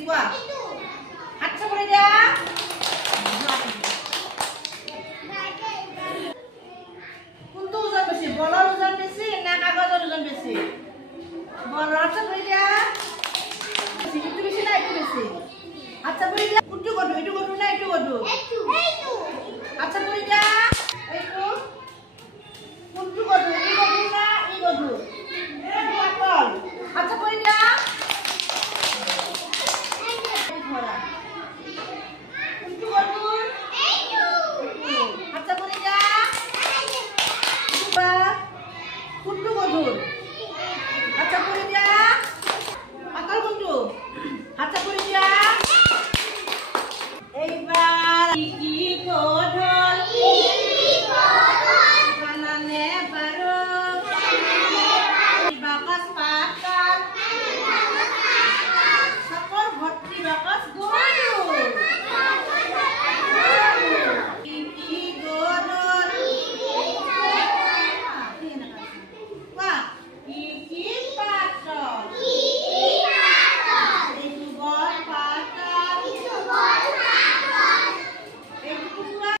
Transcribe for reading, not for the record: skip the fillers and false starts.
কোৱা আচ্ছা কৰি দিয়া কোনটো ওজন বেছি বলৰ ওজন বেছি না কাগজৰ ওজন বেছি বলৰ আচ্ছা কৰি দিয়া ইটো বেছি না ইটো বেছি আচ্ছা কৰি দিয়া কোনটো গধু ইটো গধু না ইটো গধু এইটো আচ্ছা কৰি দিয়া এইটো কোনটো গধু ই গধু না ই গধু এইটো পাতল আচ্ছা কৰি দিয়া ধৰা কোনটো গধু এইটো আচ্ছা কৰি দিয়া কোনটো গধু